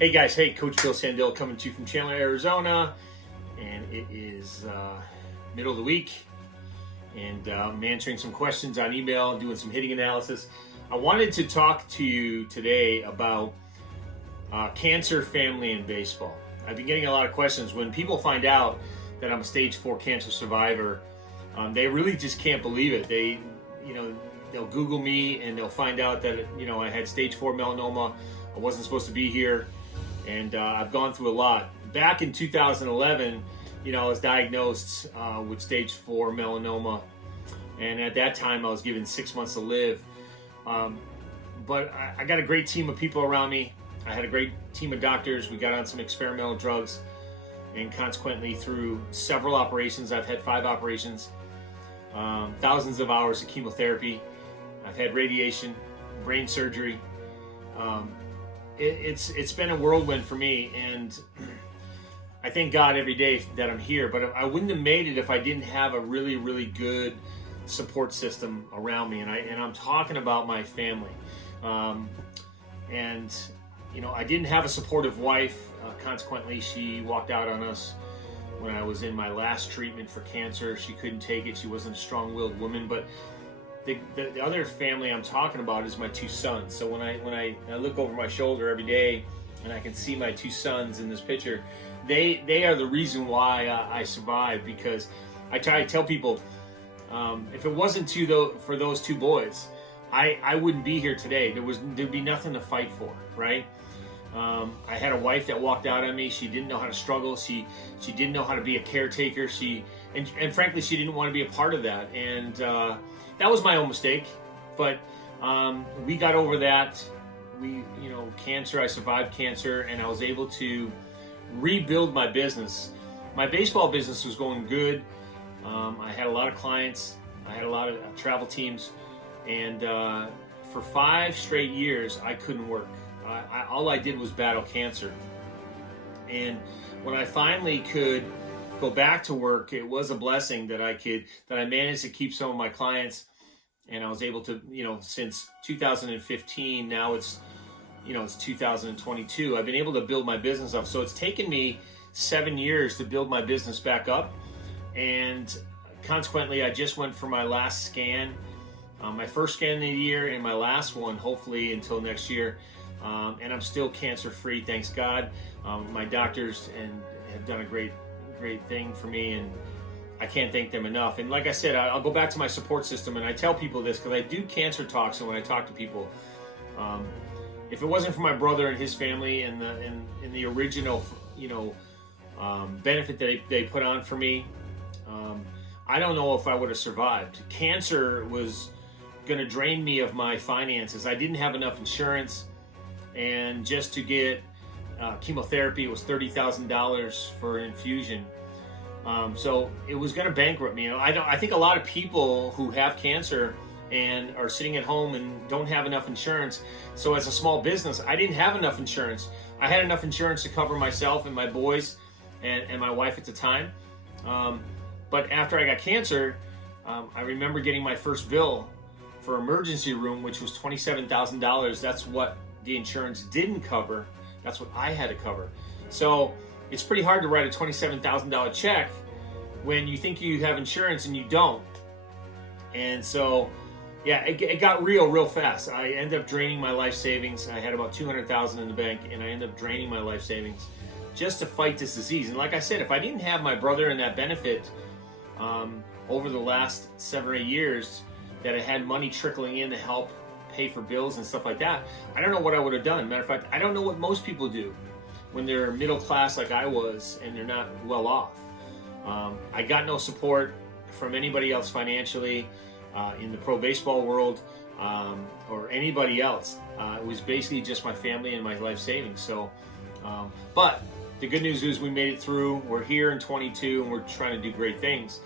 Hey guys, hey, Coach Bill Sandillo coming to you from Chandler, Arizona, and it is middle of the week, and I'm answering some questions on email, doing some hitting analysis. I wanted to talk to you today about cancer, family, and baseball. I've been getting a lot of questions. When people find out that I'm a stage 4 cancer survivor, they really just can't believe it. They'll Google me and they'll find out that I had stage 4 melanoma. I wasn't supposed to be here. And I've gone through a lot. Back in 2011, I was diagnosed with stage 4 melanoma. And at that time, I was given 6 months to live. But I got a great team of people around me. I had a great team of doctors. We got on some experimental drugs. And consequently, through several operations, I've had 5 operations, thousands of hours of chemotherapy. I've had radiation, brain surgery. It's been a whirlwind for me, and I thank God every day that I'm here. But I wouldn't have made it if I didn't have a really, really good support system around me, and I'm talking about my family. I didn't have a supportive wife. Consequently, she walked out on us when I was in my last treatment for cancer. She couldn't take it. She wasn't a strong-willed woman, but the other family I'm talking about is my 2 sons. So when I look over my shoulder every day and I can see my 2 sons in this picture, they are the reason why I survived. Because I try to tell people, if it wasn't for those 2 boys, I wouldn't be here today. There'd be nothing to fight for, right? I had a wife that walked out on me. She didn't know how to struggle. She didn't know how to be a caretaker. And frankly, she didn't want to be a part of that. And that was my own mistake. But we got over that. Cancer. I survived cancer, and I was able to rebuild my business. My baseball business was going good. I had a lot of clients. I had a lot of travel teams, and for 5 straight years, I couldn't work. All I did was battle cancer. And when I finally could go back to work, it was a blessing that I managed to keep some of my clients, and I was able to, since 2015, now it's 2022, I've been able to build my business up. So it's taken me 7 years to build my business back up. And consequently, I just went for my last scan, my first scan of the year, and my last one, hopefully until next year. And I'm still cancer-free, thanks God. My doctors have done a great thing for me, and I can't thank them enough. And like I said, I'll go back to my support system, and I tell people this because I do cancer talks, and when I talk to people, if it wasn't for my brother and his family and the original, benefit that they put on for me, I don't know if I would have survived. Cancer was going to drain me of my finances. I didn't have enough insurance. And just to get chemotherapy, it was $30,000 for an infusion. So it was going to bankrupt me. I think a lot of people who have cancer and are sitting at home and don't have enough insurance. So as a small business, I didn't have enough insurance. I had enough insurance to cover myself and my boys and my wife at the time. But after I got cancer, I remember getting my first bill for emergency room, which was $27,000. That's what the insurance didn't cover. That's what I had to cover. So it's pretty hard to write a $27,000 check when you think you have insurance and you don't. And so, yeah, it got real fast. I ended up draining my life savings. I had about $200,000 in the bank, and I ended up draining my life savings just to fight this disease. And like I said, if I didn't have my brother and that benefit over the last 7 or 8 years, that I had money trickling in to help pay for bills and stuff like that, I don't know what I would have done. Matter of fact, I don't know what most people do when they're middle class like I was and they're not well off. I got no support from anybody else financially in the pro baseball world or anybody else. It was basically just my family and my life savings. So, but the good news is we made it through. We're here in 22 and we're trying to do great things.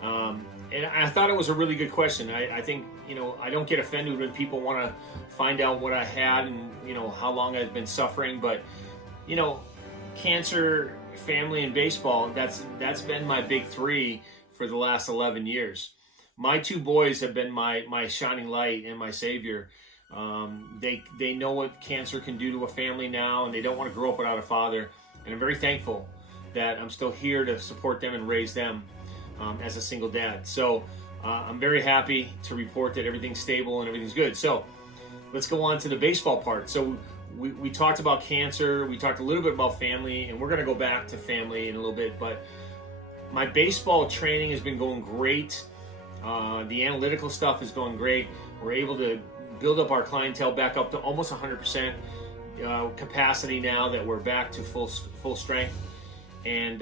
And I thought it was a really good question. I think, I don't get offended when people want to find out what I had and, how long I've been suffering. But, cancer, family, and baseball, that's been my big 3 for the last 11 years. My 2 boys have been my shining light and my savior. They know what cancer can do to a family now, and they don't want to grow up without a father. And I'm very thankful that I'm still here to support them and raise them as a single dad. So I'm very happy to report that everything's stable and everything's good. So let's go on to the baseball part. So we talked about cancer, we talked a little bit about family, and we're going to go back to family in a little bit. But my baseball training has been going great. The analytical stuff is going great. We're able to build up our clientele back up to almost 100% capacity now that we're back to full strength. And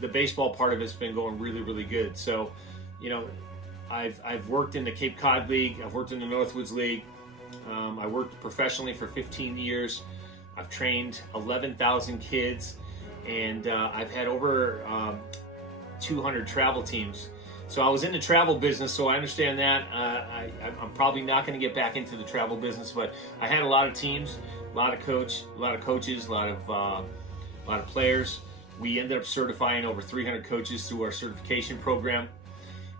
the baseball part of it's been going really, really good. So, you know, I've worked in the Cape Cod League. I've worked in the Northwoods League. I worked professionally for 15 years. I've trained 11,000 kids, and I've had over 200 travel teams. So I was in the travel business, so I understand that. I'm probably not going to get back into the travel business, but I had a lot of teams, a lot of coaches, a lot of players. We ended up certifying over 300 coaches through our certification program.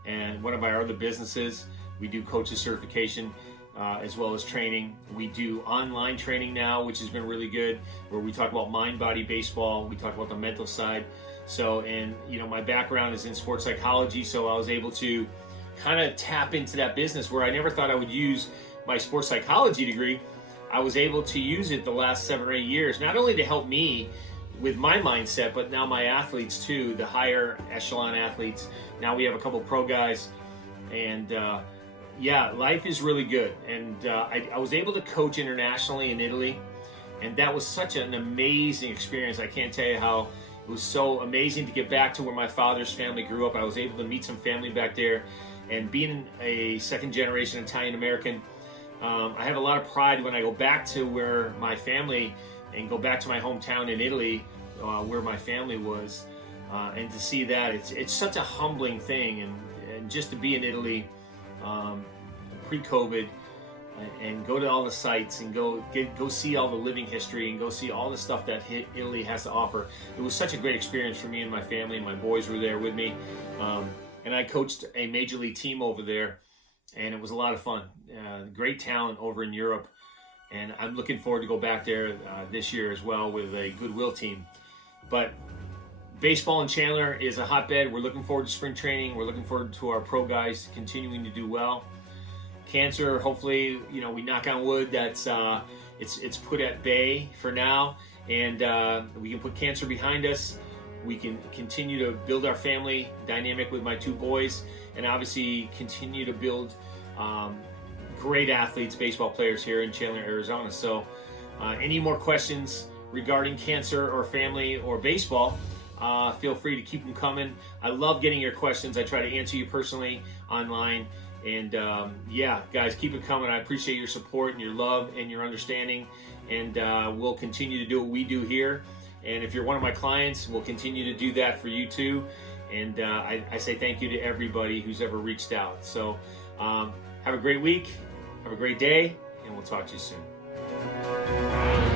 And one of our other businesses, we do coaches certification as well as training. We do online training now, which has been really good, where we talk about mind, body, baseball. We talk about the mental side. So, and you know, my background is in sports psychology, so I was able to kind of tap into that business where I never thought I would use my sports psychology degree. I was able to use it the last 7 or 8 years, not only to help me with my mindset, but now my athletes too, the higher echelon athletes. Now we have a couple pro guys, and yeah, life is really good. And I was able to coach internationally in Italy, and that was such an amazing experience. I can't tell you how it was so amazing to get back to where my father's family grew up. I was able to meet some family back there, and being a second generation Italian American, I have a lot of pride when I go back to where my family and go back to my hometown in Italy, where my family was, and to see that it's such a humbling thing, and just to be in Italy pre-COVID and go to all the sites and go see all the living history and go see all the stuff that Italy has to offer. It was such a great experience for me and my family, and my boys were there with me. And I coached a major league team over there, and it was a lot of fun. Great talent over in Europe, and I'm looking forward to go back there this year as well with a Goodwill team. But baseball in Chandler is a hotbed. We're looking forward to spring training. We're looking forward to our pro guys continuing to do well. Cancer, hopefully, you know, we knock on wood, that's it's put at bay for now, and we can put cancer behind us. We can continue to build our family dynamic with my 2 boys, and obviously continue to build great athletes, baseball players here in Chandler, Arizona. So any more questions regarding cancer or family or baseball, feel free to keep them coming. I love getting your questions. I try to answer you personally online. And yeah, guys, keep it coming. I appreciate your support and your love and your understanding. And we'll continue to do what we do here. And if you're one of my clients, we'll continue to do that for you too. And I say thank you to everybody who's ever reached out. So have a great week. Have a great day. And we'll talk to you soon.